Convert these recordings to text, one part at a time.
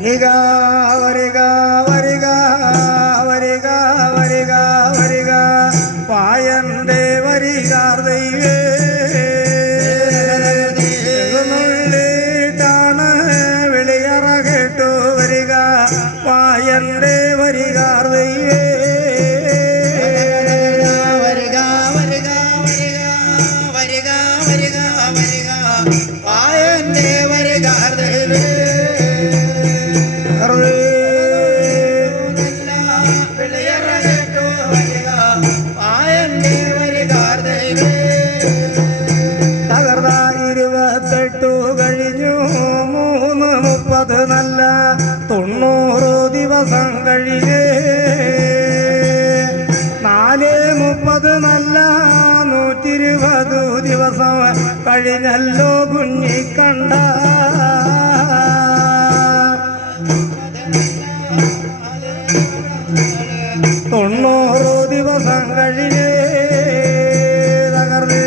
വരിക വരിക വരിക വരിക വരിക വരിക പായന്റെ വരികാർ ദൈവേ ാണ് വിളിയറ കേട്ടു വരിക പായന്റെ വരികാർ ദൈവേ വരിക വരിക വരിക വരിക വരിക വരിക പായന്റെ വരികാർ ദൈവേ നല്ല 90 ദിവസം കഴിഞ്ഞേ 4:30 നല്ല 120 ദിവസം കഴിഞ്ഞല്ലോ കുഞ്ഞിക്കണ്ട 90 ദിവസം കഴിഞ്ഞേ തകർന്നേ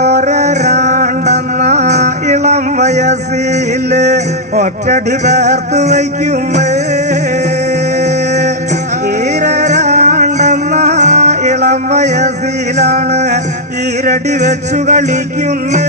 ഒരണ്ടാണ്ടെന്ന ഇളം വയസ്സില് ഒറ്റടി പേർത്തു വയ്ക്കുമേ ഈരണ്ടാണ്ടെന്ന ഇളം വയസ്സിലാണ് ഈരടി വെച്ചു കളിക്കുന്നേ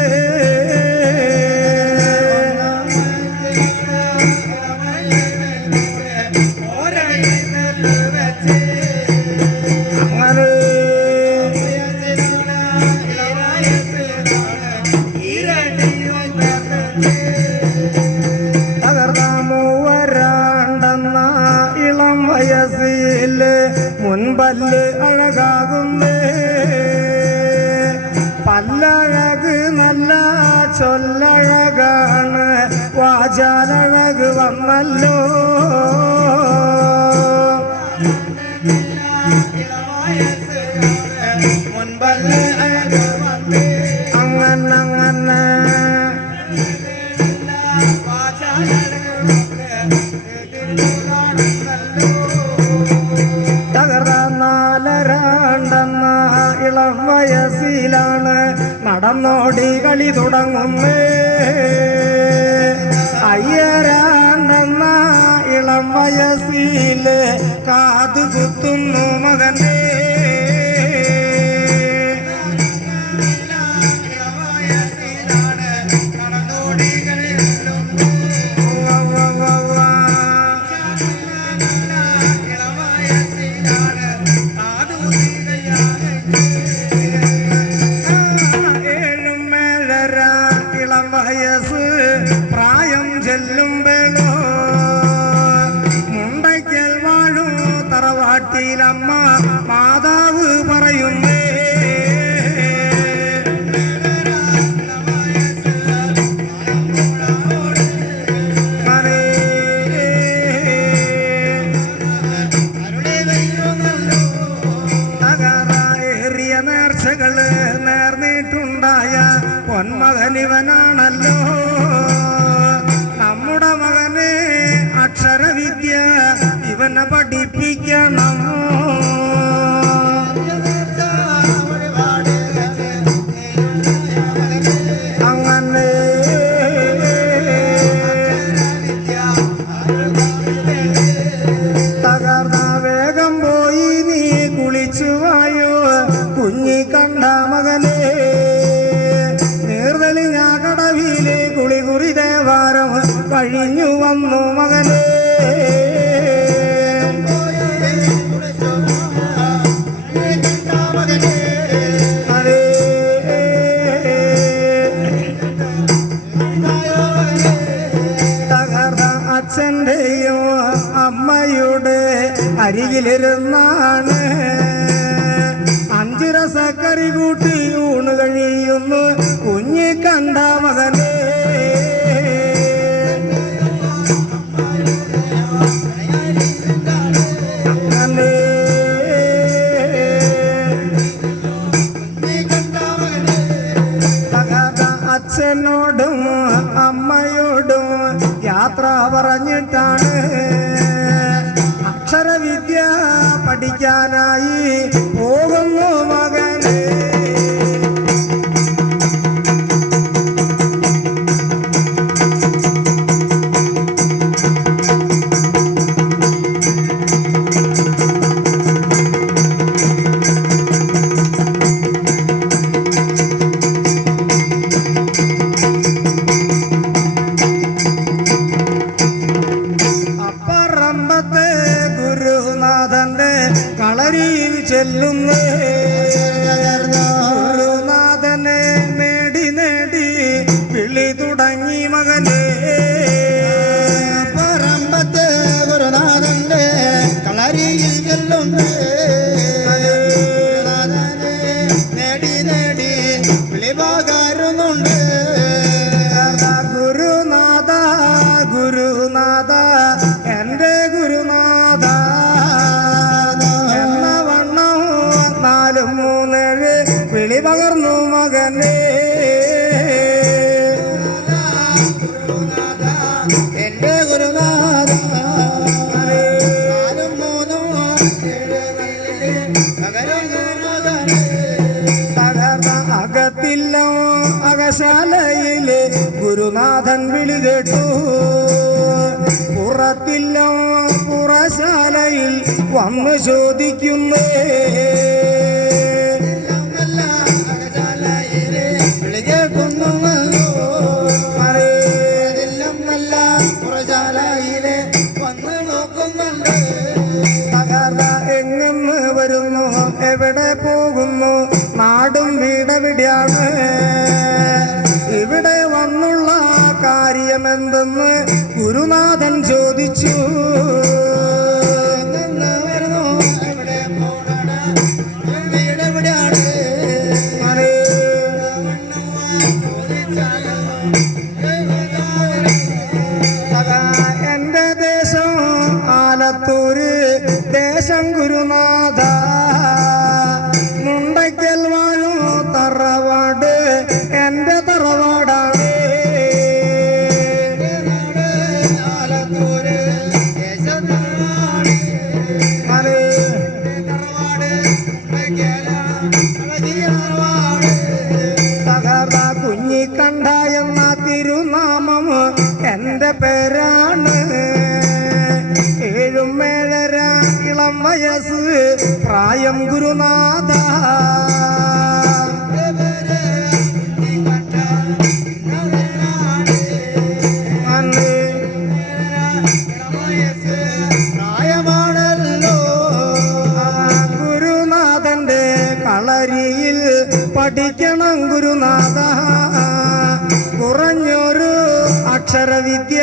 മുൻപല്ല് അഴകാകുന്നേ പല്ലഴക് നല്ല ചൊല്ലഴകാണ് വാചാലഴക് വന്നല്ലോ മുൻപല്ല് അഴക് വന്നേ അങ്ങനെ നാലരണ്ടെന്ന ഇളം വയസ്സിലാണ് നടന്നോടി കളി തുടങ്ങുന്നേ അയ്യരാണ്ടെന്ന ഇളം വയസ്സില് കാതു കുത്തുന്നു മകനെ പ്രായം ചെല്ലുമ്പേളോ മുണ്ടയ്ക്കൽ വാഴും തറവാട്ടിലമ്മ മാതാവ് പറയുന്നേ തകരേറിയ നേർച്ചകള് നേർന്നിട്ടുണ്ടായ പൊന്മകനിവനാണല്ലോ നമ്മുടെ മകനെ അക്ഷരവിദ്യ ഇവനെ പഠിപ്പിക്കണം അങ്ങനെ തകർന്ന വേഗം പോയി നീ കുളിച്ചു വായോ കുഞ്ഞിക്കണ്ട മകനെ കടവിലെ കുളികുറി ദേവാരം കഴിഞ്ഞു വന്നു മകനെ തകർന്ന അച്ഛൻ്റെയും അമ്മയുടെ അരികിലിരുന്നാണ് 5 രസക്കറി കൂട്ടി ഊണ് കഴിയുന്നു കുഞ്ഞിക്കണ്ട മകനെ അച്ഛനോടും അമ്മയോടും യാത്ര പറഞ്ഞിട്ടാണ് അക്ഷരവിദ്യ പഠിക്കാനായി പോകുന്നു മകനെ പറമ്പത്തെ ഗുരുനാഥന്റെ കളരിയിൽ ചെല്ലുന്നേ ഗുരുനാഥനെ നേടി നേടി വിളി തുടങ്ങി മകനെ പറമ്പത്തെ ഗുരുനാഥന്റെ കളരിയിൽ ചെല്ലുന്നേ ഗുരുനാഥനെ നേടി നേടി വിളിപകരുന്നുണ്ട് ഗുരുനാഥ ഗുരുനാഥ എൻ്റെ ഗുരുനാഥ എന്ന വണ്ണം 4 3 7 വിളി പകർന്നു മകനെ എന്റെ ഗുരുനാഥ 4 3 തകർന്ന അകത്തില്ല അകശാലയിലെ ഗുരുനാഥൻ വിളി കേട്ടു പുറത്തില്ല പുറശാലയിൽ വന്നു ചോദിക്കുന്നേ വിളി കേൾക്കുന്നുവല്ലോ എല്ലാം നല്ല പുറശാലയിലെ വന്ന് നോക്കുന്നുണ്ട് തകർന്ന എങ്ങുന്ന് വരുന്നു എവിടെ പോകുന്നു നാടും വീടെവിടെയാണ് ഇവിടെ വന്നുള്ള കാര്യമെന്തെന്ന് ഗുരുനാഥൻ ചോദിച്ചു നിന്ന് വരുന്നു എവിടെ പോകണ വീടെവിടെയാണ് എന്റെ ദേശം ആലത്തൂര് ദേശം ഗുരുനാഥ മുണ്ടയ്ക്കൽ വാഴും തറവാട് എന്റെ തറവാടാണ് ആലത്തൂര് ദേശത്തറവാട് തറവാട് തറവാട് തകർന്ന കുഞ്ഞിക്കണ്ട എന്ന തിരുനാമം എന്റെ പേരാണ് 7 7 ഇളം വയസ്സ് പ്രായം ഗുരുനാഥ പ്രായമാണല്ലോ ഗുരുനാഥന്റെ കളരിയിൽ പഠിക്കണം ഗുരുനാഥ കുറഞ്ഞൊരു അക്ഷരവിദ്യ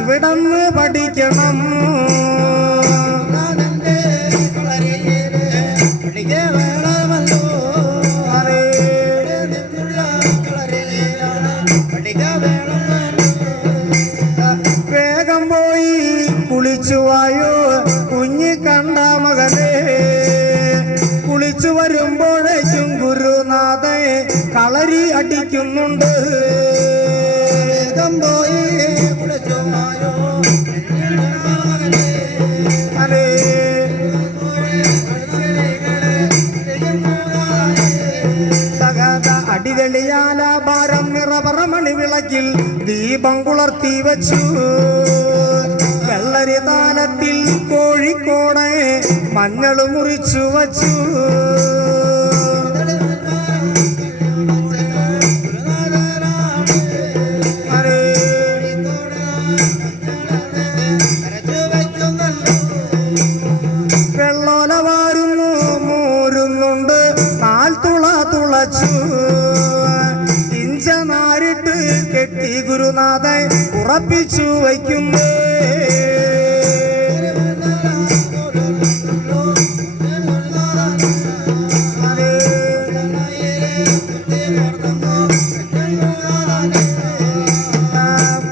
ഇവിടന്ന് പഠിക്കണം നാഥന്റെ കളരിയില് പഠിക്കേ വേണമല്ലോ നിന്നുള്ള കളരിയിലാണ് പഠിക്കേ വേണമല്ലോ വേഗം പോയി കുളിച്ചുവായോ കുഞ്ഞി കണ്ട മകനെ കുളിച്ചു വരുമ്പോഴേക്കും ഗുരുനാഥെ കളരി അടിക്കുന്നുണ്ട് വേഗം പോയി കുളിച്ചുമായോ അരേ തകത അടിതെളിയാല ഭാരം നിറപറമണി വിളക്കിൽ ദീപം കുളർത്തി വച്ചു വെള്ളരി താലത്തിൽ കോഴിക്കോടെ മഞ്ഞൾ മുറിച്ചു വച്ചു അരേ വെള്ളോല വാരുന്നു മൂരുന്നുണ്ട് 4 തുള തുളച്ചു ഇഞ്ച നാരിട്ട് കെട്ടി ഗുരുനാഥൻ ഉറപ്പിച്ചു വയ്ക്കുന്നേ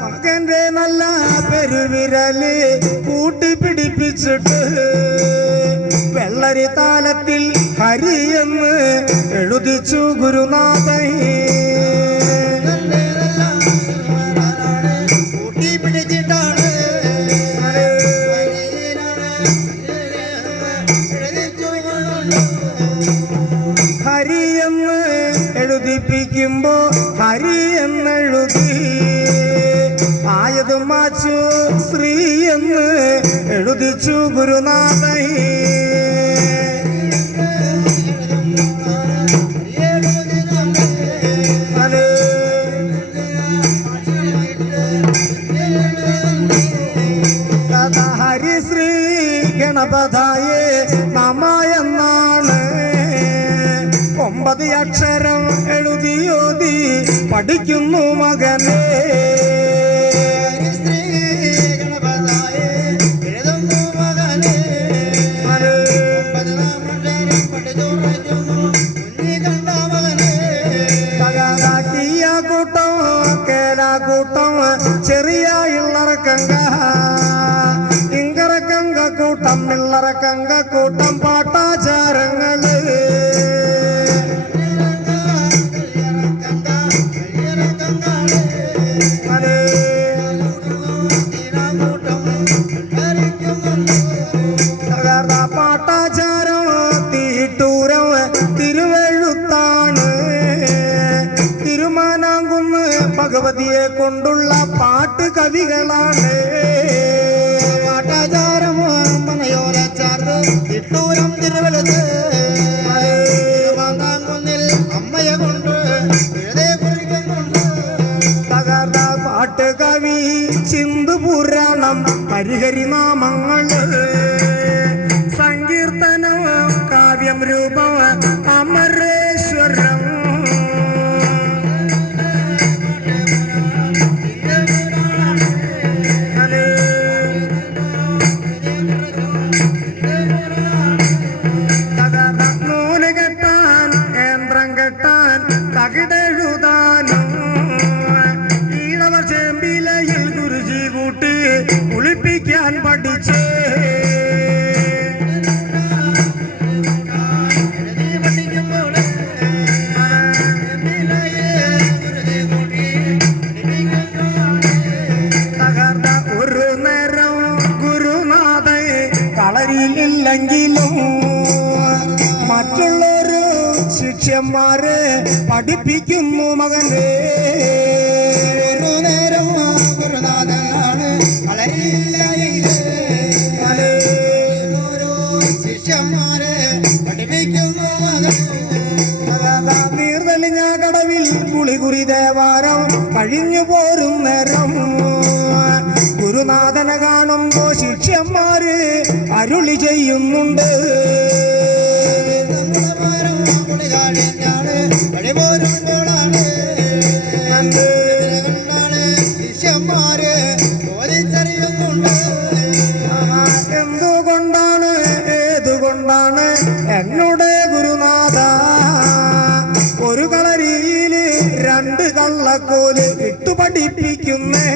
മകന്റെ നല്ല പെരുവിരല് കൂട്ടിപ്പിടിപ്പിച്ചിട്ട് വെള്ളരി താലത്തിൽ ഹരിയെന്ന് എഴുതിച്ചു ഗുരുനാഥൻ കൂട്ടി പിടിച്ചിട്ടാണ് ഹരി എന്ന് എഴുതിപ്പിക്കുമ്പോ ഹരി എന്നെഴുതി ആയത് മാച്ചു ശ്രീ എന്ന് എഴുതിച്ചു ഗുരുനാഥൻ അലേ കഥാ ഹരിശ്രീ ഗണപതായേ നമ എന്നാണ് 9 അക്ഷരം എഴുതിയോതി പഠിക്കുന്നു മകനേ. ശ്രീ ഗണപതായേ എഴുതുന്നു മകനേ. 9 നാമക്ഷരം പഠിച്ചുറയ്ക്കുന്നു കുഞ്ഞി കണ്ട മകനേ. തകരാക്കിയ കൂട്ടം കേലാക്കൂട്ടം ചെറിയ ഇള്ളറക്കങ്ക ഇങ്കറക്കങ്ക കൂട്ടം ഇള്ളറക്കങ്ക കൂട്ടം പാട്ടാചാരങ്ങള് പാട്ടാചാരം തീട്ടൂരം തിരുവെഴുത്താണ്. തിരുമാനാങ്കുന്ന് ഭഗവതിയെ കൊണ്ടുള്ള പാട്ട് കവികളാണ്. പാട്ടാചാരം മനയോല ചേർത്ത് ഇട്ടൂരം തിരുവെളുത്ത് തിരുമാന്താംകുന്നിൽ അമ്മയെ കൊണ്ട് എഴുതേ കുറിക്കുന്നുണ്ട്. തകർന്ന പാട്ട് കവി സിന്ധു പുരാണം ഹരിഹരിനാമങ്ങള് സങ്കീർത്തനം കാവ്യം രൂപം അമരേശ്വരം. നൂല് കെട്ടാൻ യന്ത്രം കെട്ടാൻ തകിടെഴുതാനും ഈഴവർ ചേമ്പിലയിൽ ഗുരുജി കൂട്ടി കുളിപ്പിക്കാൻ പഠിച്ചേ. തകർന്ന ഒരു നേരം ഗുരുനാഥൻ കളരിയില്ലെങ്കിലും മറ്റുള്ളൊരു ശിഷ്യന്മാരെ പഠിപ്പിക്കുന്നു മകനേ. ഒരു നേരം ഗുരുനാഥനാണ് ഓരോ ശിഷ്യന്മാരെ പഠിപ്പിക്കുന്നു മകൻ. നീർതെളിഞ്ഞ കടവിൽ കുളികുറി ദേവാരം കഴിഞ്ഞു പോരും നേരം ഗുരുനാഥനെ കാണുമ്പോ ശിഷ്യന്മാര് അരുളി ചെയ്യുന്നുണ്ട്. ശിഷ്യന്മാര് ചോദിച്ചറിയുന്നുണ്ട്. എന്തുകൊണ്ടാണ് ഏതുകൊണ്ടാണ് എന്നോട് ഗുരുനാഥ ഒരു കളരിയില് 2 കള്ളക്കോല് ഇട്ടു പഠിപ്പിക്കുന്നേ.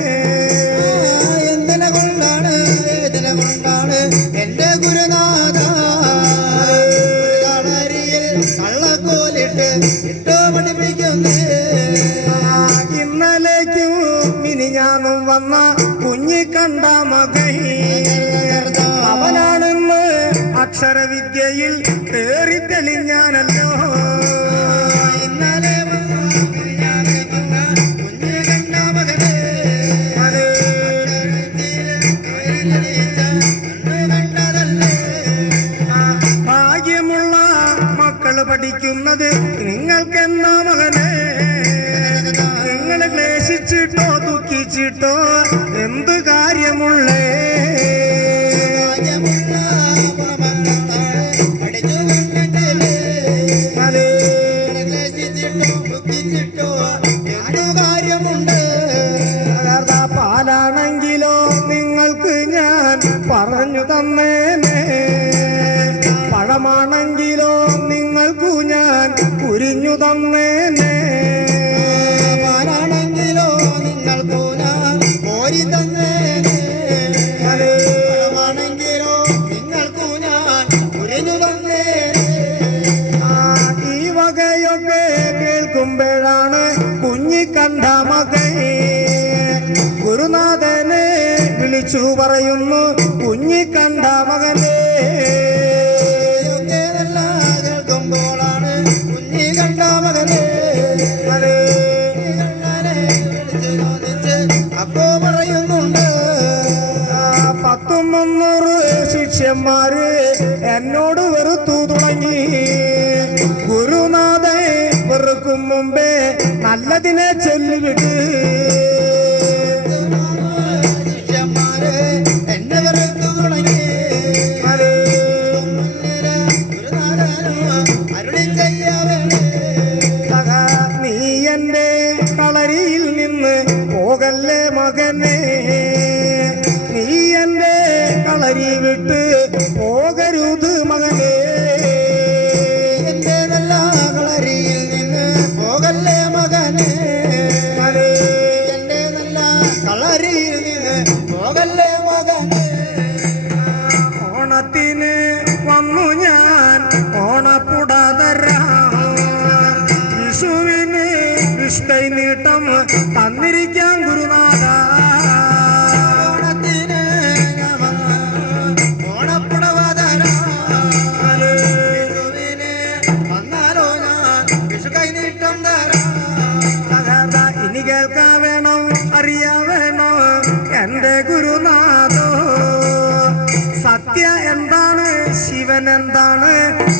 എന്തിനെ കൊണ്ടാണ് ഏതിനെ കൊണ്ടാണ് എന്റെ ഗുരുനാഥ കളരിയിൽ കള്ളക്കോലിട്ട് ഇട്ടോ പഠിപ്പിക്കുന്നേ. ഇന്നലേക്കും മിനിഞ്ഞാന്നും വന്ന കുഞ്ഞി കണ്ട മകൻ അവനാണെന്ന് അക്ഷരവിദ്യയിൽ ഏറി തെളിഞ്ഞാനല്ലോ. ഇന്നലെ കുഞ്ഞു കണ്ട മകനെ കണ്ടതല്ലേ. ഭാഗ്യമുള്ള മക്കള് പഠിക്കുന്നത് നിങ്ങൾക്കെന്നാ മകനെ. നിങ്ങള് ക്ലേശിച്ചിട്ടോ ദുഃഖിച്ചിട്ടോ എന്ത് കാര്യമുള്ളേ. പഠിച്ചു കണ്ടെങ്കിലേ അതെ ക്ലേശിച്ചിട്ടോ ദുഃഖിച്ചിട്ടോ എന്തു കാര്യമുണ്ട്. തകർന്ന പാലാണെങ്കിലോ നിങ്ങൾക്ക് ഞാൻ പറഞ്ഞു തന്നേനെ. പഴമാണെങ്കിലോ നിങ്ങൾക്കു ഞാൻ ഉരിഞ്ഞു തന്നേനെ. ആരാണെങ്കിലോ നിങ്ങൾക്കു ഞാൻ കോരി തന്നേനെ. പഴമാണെങ്കിലോ നിങ്ങൾക്കു ഞാൻ ഉരിഞ്ഞു തന്നേനെ. ഈ വകയൊക്കെ കേൾക്കുമ്പോഴാണ് കുഞ്ഞി കണ്ട മകൻ ഗുരുനാഥനെ വിളിച്ചു പറയുന്നു കുഞ്ഞി കണ്ട മകനെ. ഇതൊക്കെ നല്ല കേൾക്കുമ്പോഴാണ് കുഞ്ഞി കണ്ട മകനെ. കണ്ണനെ വിളിച്ചു ചോദിച്ച് അപ്പോ പറയുന്നുണ്ട്. 10-300 ശിഷ്യന്മാര് എന്നോട് വെറുത്തു തുടങ്ങി. ഗുരുനാഥൻ വെറുക്കും മുമ്പേ നല്ലതിനെ ചൊല്ലിവിട്ട്. ശിഷ്യന്മാരെ എന്നെ വെറുത്തു തുടങ്ങി അരുളി ചെയ്യാവേണേ നീ എന്റെ കളരിയിൽ നിന്ന് പോകല്ലേ മകനെ, നീ എന്റെ കളരി വിട്ട് പോകരുത് മകനെ. എന്റെ നല്ല കളരിയിൽ നിന്ന് പോകല്ലേ മകനെ, എന്റെ നല്ല കളരിയിൽ നിന്ന് പോകല്ലേ മകനെ. ഓണത്തിന് വന്നു ഞാൻ ഓണപ്പുട തരാം, വിഷുവിന് വിഷ്കൈ നീട്ടം തന്നിരിക്കാം ഗുരുനാഥ. ഓണത്തിന് ഞാൻ വന്ന് ഓണപ്പുടവ തരാം, വിഷുവിന് വന്നാലോ ഞാൻ വിഷുകൈ നീട്ടം തരാം. ഇനി കേൾക്കാ വേണം അറിയാ വേണം എന്റെ ഗുരുനാഥോ, സത്യ എന്താണ് ശിവൻ എന്താണ്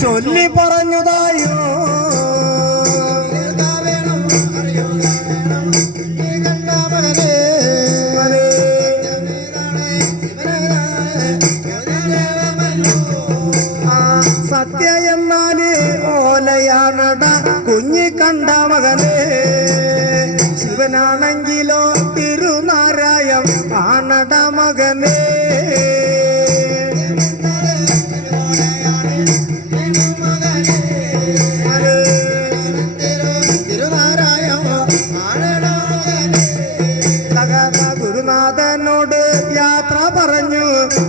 ചൊല്ലി പറഞ്ഞതായോ. വേണം അറിയുക വേണം നീ കണ്ട മകനെ, സത്യ എന്നാല് ഓലയാണട കുഞ്ഞി കണ്ട മകനെ, ശിവനാണെങ്കിലോ തിരുനാരായം ആണട മകനെ. ഗുരുനാഥനോട് യാത്ര പറഞ്ഞു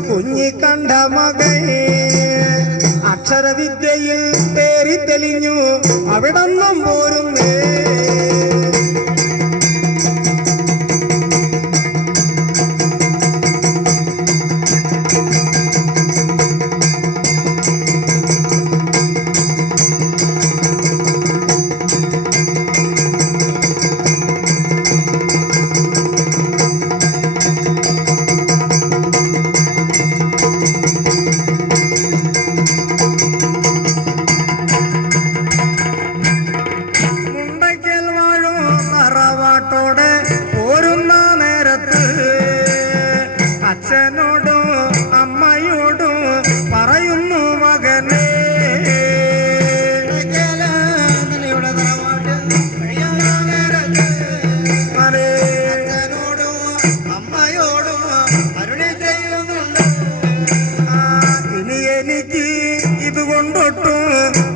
കുഞ്ഞി കണ്ട മകൻ, അക്ഷരവിദ്യയിൽ തേറി തെളിഞ്ഞു അവിടൊന്നും പോരുന്നേ. മുണ്ടയ്ക്കൽ വാഴും തറവാട്ടോടെ പോരുന്ന നേരത്ത് അച്ഛനോടും അമ്മയോടും പറയുന്നു മകനെ, അമ്മയോടും അരുളി ചെയ്യുന്നുണ്ട്. ഇനി എനിക്ക് ഇതുകൊണ്ടൊട്ടും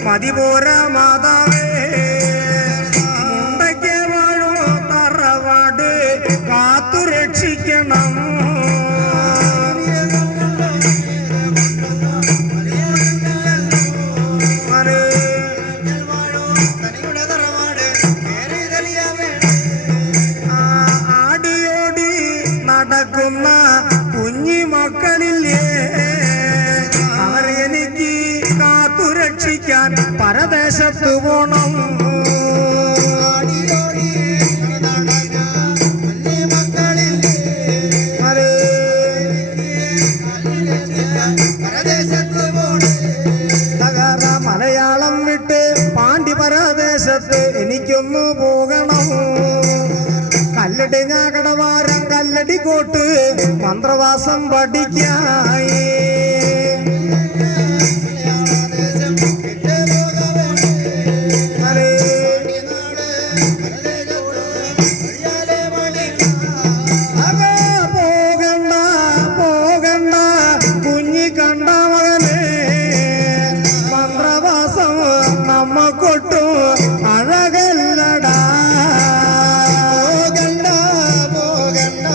മതി പോരാ മാതാവേ, മുണ്ടയ്ക്കൽ വാഴും തറവാട് കാത്തു രക്ഷിക്കണം. ആടിയോടി നടക്കുന്ന കുഞ്ഞി മക്കളില്ലേ, അവരെനിക്ക് കാത്തു രക്ഷിക്കാൻ പരദേശത്ത് പോണം. മലയാളം വിട്ട് പാണ്ഡ്യ പരദേശത്ത് എനിക്കൊന്നു പോകണം. കല്ലടി ഞാകടവാരം കല്ലടി കോട്ട് മന്ത്രവാസം പഠിക്കായി. പോകണ്ട പോകണ്ട കുഞ്ഞി കണ്ട മകനെ, മന്ത്രവാസം നമ്മക്കൊട്ടും അഴകല്ലടാ. പോകണ്ട പോകണ്ട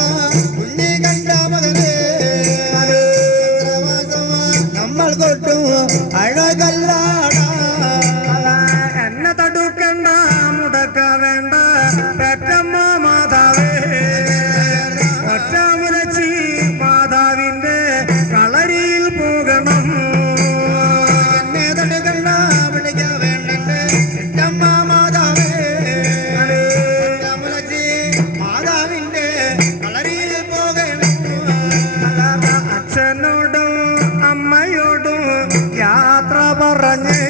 കുഞ്ഞി കണ്ട മകനെ, നമ്മൾ കൊട്ടും അഴകല്ലാടാ. എന്നെ തടുക്കണ്ട മുടക്ക വേണ്ട പെറ്റമ്മ മാതാവേ, ഒറ്റമുലച്ചി മാതാവിന്റെ കളരിയിൽ പോകണം. എന്നെ തടുകണ്ട വിളിക്ക വേണ്ടേ എറ്റമ്മ മാതാവേ, മുലച്ചി മാതാവിന്റെ കളരിയിൽ പോകണം. അച്ഛനോടും അമ്മയോടും യാത്ര പറഞ്ഞ്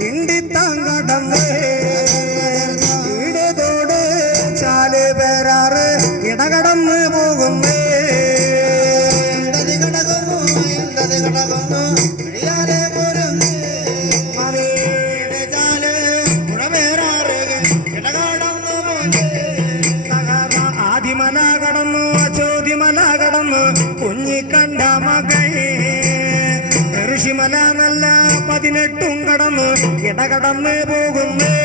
തിണ്ടിത്താൻ കടന്ന് വീടതോട് ചാല് പേരാറ് ഇടകടന്ന് പോകുന്നേ ആദിമല കടന്നു ചോദ്യമല കടന്നു കുഞ്ഞിക്കണ്ട മകൻ ഋഷിമല നല്ല 18 കടന്നു ഇടകടന്ന് പോകുന്നേ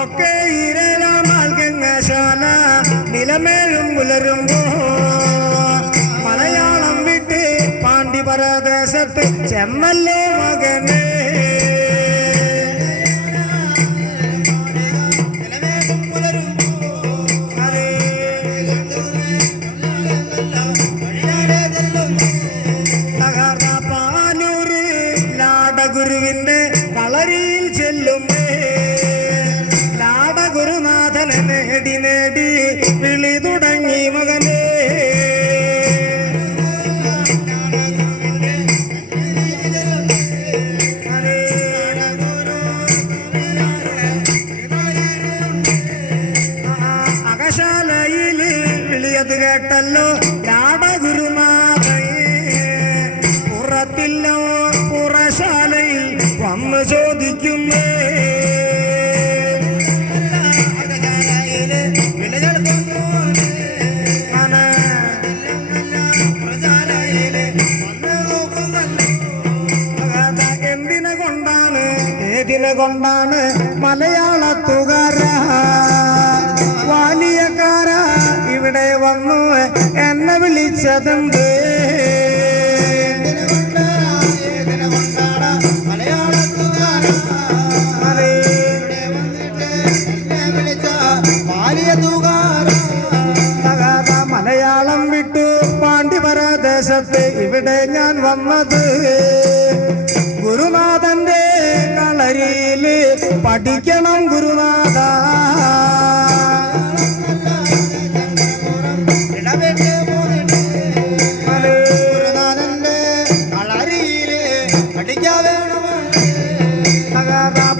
ഒക്കെ ഇരലാമാൽ ഗംഗശാല നിലമേഴും പുലരുമ്പോ മലയാളം വിട്ട് പാണ്ഡി പരദേശത്ത് ചെന്നല്ലേ മകനെ പാലൂര് ലാടഗുരുവിന്റെ കളരിയിൽ ചെല്ലുമേ ലാടഗുരുനാഥനെ നേടി നേടി വിളി തുടങ്ങി മകനെ അകശാലയില് വിളിയത് കേട്ടല്ലോ ലാടഗുരുനാഥൻ പുറത്തില്ലോ പുറശാലയിൽ വന്ന് ചോദിക്കുന്നേ കൊണ്ടാണ് മലയാളത്തുകാര വാലിയക്കാര ഇവിടെ വന്നു എന്നെ വിളിച്ചതുണ്ട് മലയാളം വിട്ടു പാണ്ഡിപരദേശത്ത് ഇവിടെ ഞാൻ വന്നത് ഗുരുനാഥന്റെ കളരിയില് പഠിക്കണം ഗുരുനാഥ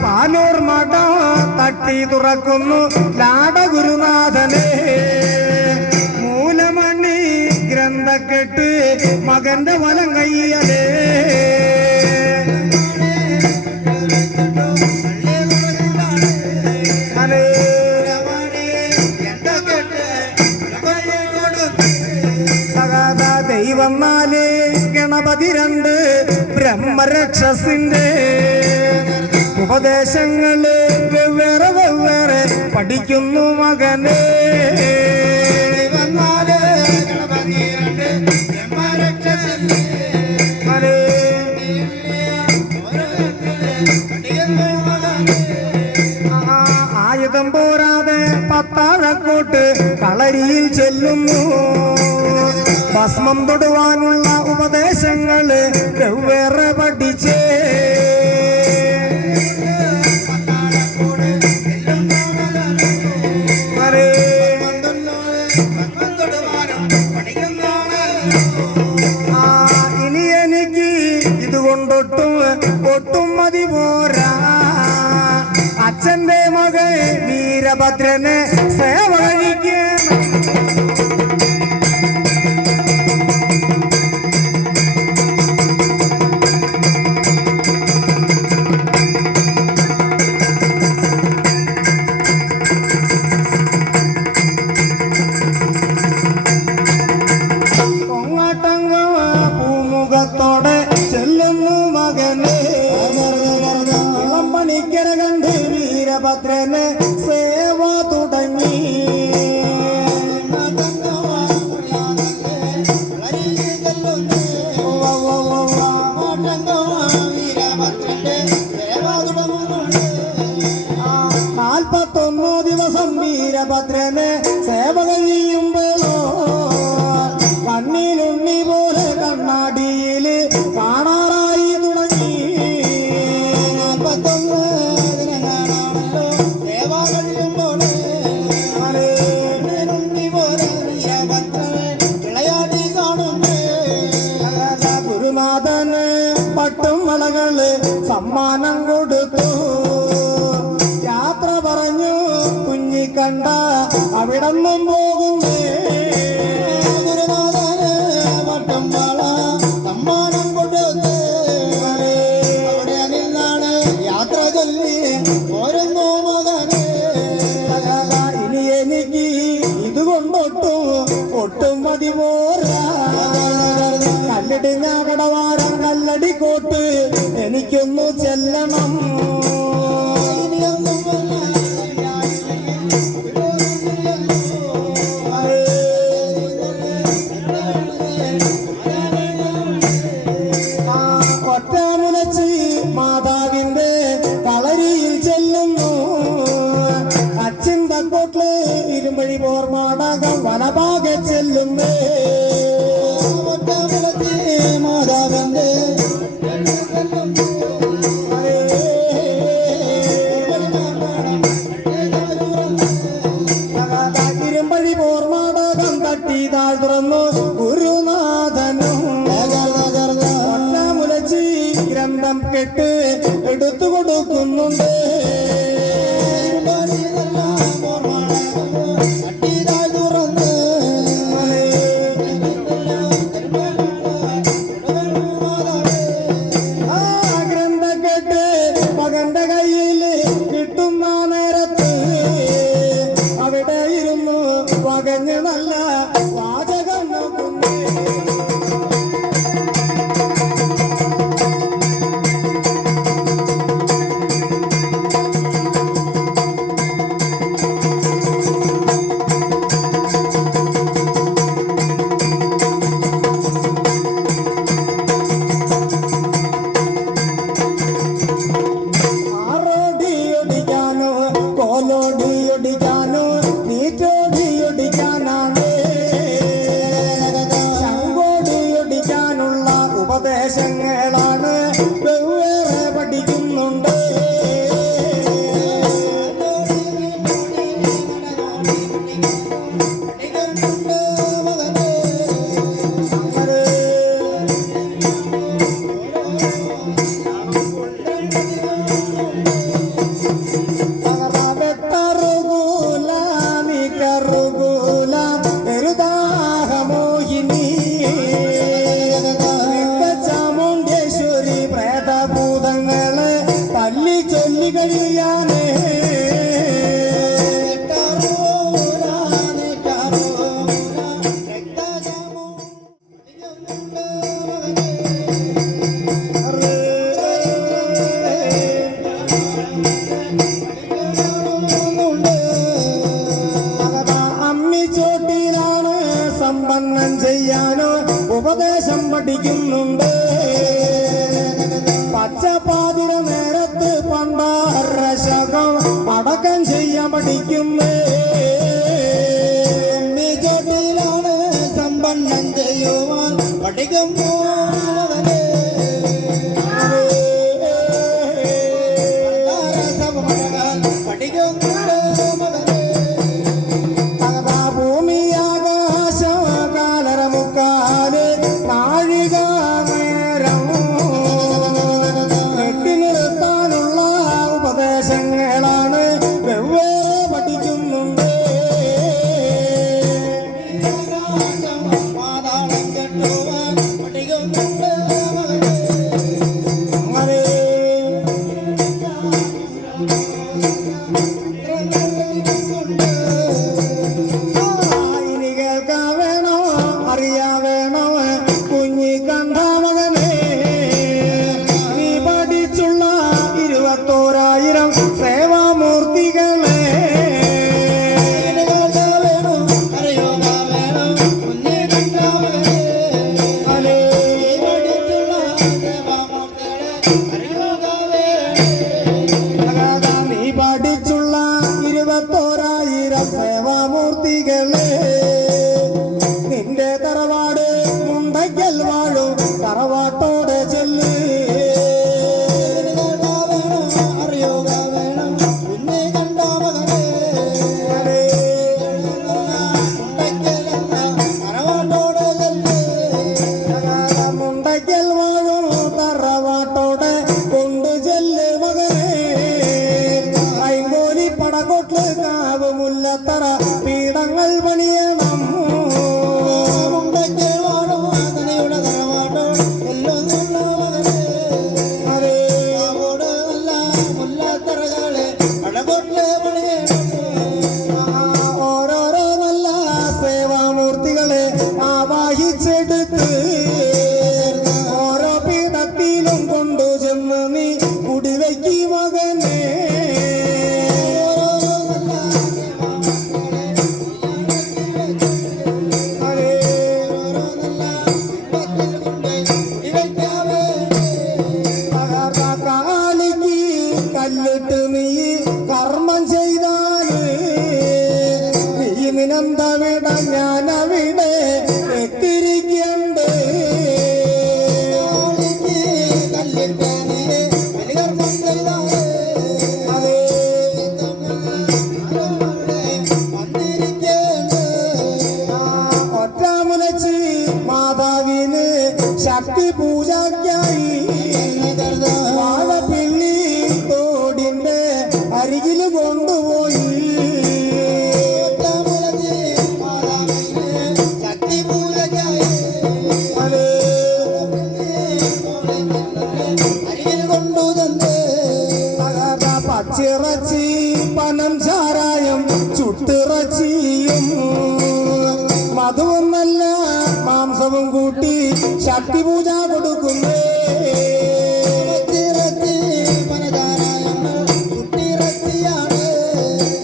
പാലൂർ മഠം തട്ടി തുറക്കുന്നു ലാടഗുരുനാഥനെ മൂലമണി ഗ്രന്ഥക്കെട്ട് മകന്റെ വലം കയ്യലേ ദൈവമാലേ ഗണപതി 2 ബ്രഹ്മരക്ഷസിന്റെ ഉപദേശങ്ങള് വെവ്വേറെ വെവ്വേറെ പഠിക്കുന്നു മകനെ ആയുധം പോരാതെ പത്താഴക്കോട്ട് കളരിയിൽ ചെല്ലുന്നു ഭസ്മം തൊടുവാനുള്ള ഉപദേശങ്ങള് വെവ്വേറെ പഠിച്ചേ ഇനി എനിക്ക് ഇതുകൊണ്ടൊട്ടും ഒട്ടും മതി പോരാ അച്ഛന്റെ മകൻ വീരഭദ്രനെ സേവ കഴിക്കണം പൂമുഖത്തോടെ ചെല്ലുന്നു മകനെ ഇളം പണിക്കര കണ്ട് വീരഭദ്രനെ സേവ തുടങ്ങി ദിവസം വീരഭദ്രനെ സേവ കഴിയുമ്പോഴോ കണ്ണിലുണ്ണി പോലെ കണ്ണാടിയില് കാണാറായി തുടങ്ങി 41 ദിനം കാണാമല്ലോ സേവ കഴിയുമ്പോൾ കണ്ട അവിടന്നും പോകുന്നേ ഗുരുനാഥന് വട്ടം വള സമ്മാനം കൊടുത്ത് അവിടെ നിന്നാണ് യാത്ര ചൊല്ലി പോരുന്നു മകനെ. ഇനി എനിക്ക് ഒട്ടും മതി പോരാ കല്ലടിഞ്ഞ കടവാരം കല്ലടി കോട്ട് എനിക്കൊന്നു ചെല്ലണം ഒറ്റമുലച്ചി മാതാവിന്റെ കളരിയിൽ ചെല്ലുന്നു അച്ചിന്തക്കോട്ടില് ഇരുമ്പഴി പോർമാടകം വനഭാഗ ചെല്ലുന്നേ ഒറ്റമുലച്ചി മാതാവിന്റെ ഇരുമ്പഴി പോർമാടകം തട്ടി താഴ് തുറന്നു ഗുരുനാഥനും ഒറ്റമുലച്ചി ഗ്രന്ഥം കെട്ട് എടുത്തു കൊടുക്കുന്നുണ്ട് മകന്റെ കയ്യിൽ കിട്ടുന്ന നേരത്ത് അവിടെ ഇരുന്നു പകഞ്ഞ് നല്ല വാചകം നോക്കുന്നേ കോലോടിയൊടിക്കാനോ നീറ്റോടിയൊടിക്കാനാണ് ശങ്കോടിയൊടിക്കാനുള്ള ഉപദേശങ്ങളാണ് വെവ്വേറെ പഠിക്കുന്നുണ്ട് ചാമുണ്ടേശ്വരി പ്രേതഭൂതങ്ങളെ തല്ലി ചൊല്ലി കഴിയാനേ അമ്മിച്ചോട്ടിലാണ് സമ്പന്നം ചെയ്യാനോ ഉപദേശം പഠിക്കുന്നുണ്ട് പച്ചപ്പാതിര നേരത്ത് പണ്ടാരശകം അടക്കം ചെയ്യാൻ പഠിക്കുന്നേ അമ്മിച്ചോട്ടിലാണ് സമ്പന്നം ചെയ്യുവാൻ പഠിക്കുമ്പോൾ ഉപദേശങ്ങളാണ് വെവ്വേറെ പഠിക്കുന്നുണ്ട് പാതാളം കെട്ടുവാൻ പഠിക്കുന്നുണ്ട് അങ്ങനെ ഇനി കേൾക്കാൻ വേണോ അറിയാ വേണോ കുഞ്ഞി കണ്ട മകനെ നീ പഠിച്ചുള്ള 21,000 സേവാമൂർത്തികളെ നീ പഠിച്ചുള്ള 21,000 സേവാമൂർത്തികളെ നിന്റെ തറവാട് മുണ്ടയ്ക്കൽ വാഴും തറവാട്ടോടെ ചെല്ല് മുണ്ടയ്ക്കൽ വാഴും തറവാട്ടോടെ കൊണ്ടു ചെല്ല് മകനെ കൈകോലി പടകൊട്ട് മുല്ലക്കല്ല് കാവ് മുല്ലത്തറ പീഠങ്ങൾ പണിയണം മുണ്ടക്കേളോടോ ആദനയുടെ തറവാടോ എല്ലൊന്നുള്ള മകനെ അതേ കാവോട് നല്ല മുല്ലത്തറകളെ അടകൊട്ട് പണിയണം ഓരോരോ നല്ല സേവാമൂർത്തികളെ ആവാഹിച്ചെടുത്ത് ഓരോ പീഠത്തിലും കൊണ്ടുചെന്ന് നീ കുടിവയ്ക്ക് മകനെ അതേ തകർന്ന കാലിക്ക് കല്ലിട്ട് നീ കർമ്മം ചെയ്താല് നീ നിനന്തവിട ഞാനവിടെ എത്തിരിക്കണ്ട് അതേ ഒറ്റാമുലച്ച് മാതാവിന് ശക്തി പൂജയ്ക്കായി വാഴപ്പിള്ളി തോടിന്റെ അരികില് കൊണ്ടുപോയി അതേ തകർന്ന പച്ചിറച്ചി പനം ചാരായം ചുട്ടിറച്ചിയും മധുവും നല്ല മാംസവും കൂട്ടി ശക്തി പൂജ കൊടുക്കുന്നേ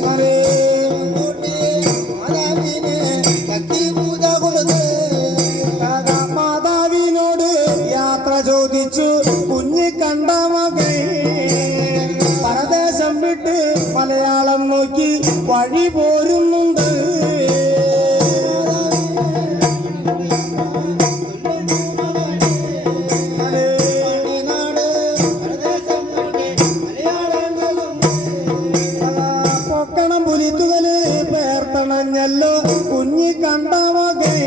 അതേ മാതാവിനോട് യാത്ര ചോദിച്ചു കുഞ്ഞി കണ്ട മകൻ പരദേശം വിട്ട് മലയാളം നോക്കി വഴി പോരുന്നുണ്ട് അതേ പൊക്കണം പുലിത്തുകല് പേർത്തണഞ്ഞല്ലോ കുഞ്ഞി കണ്ട മകൻ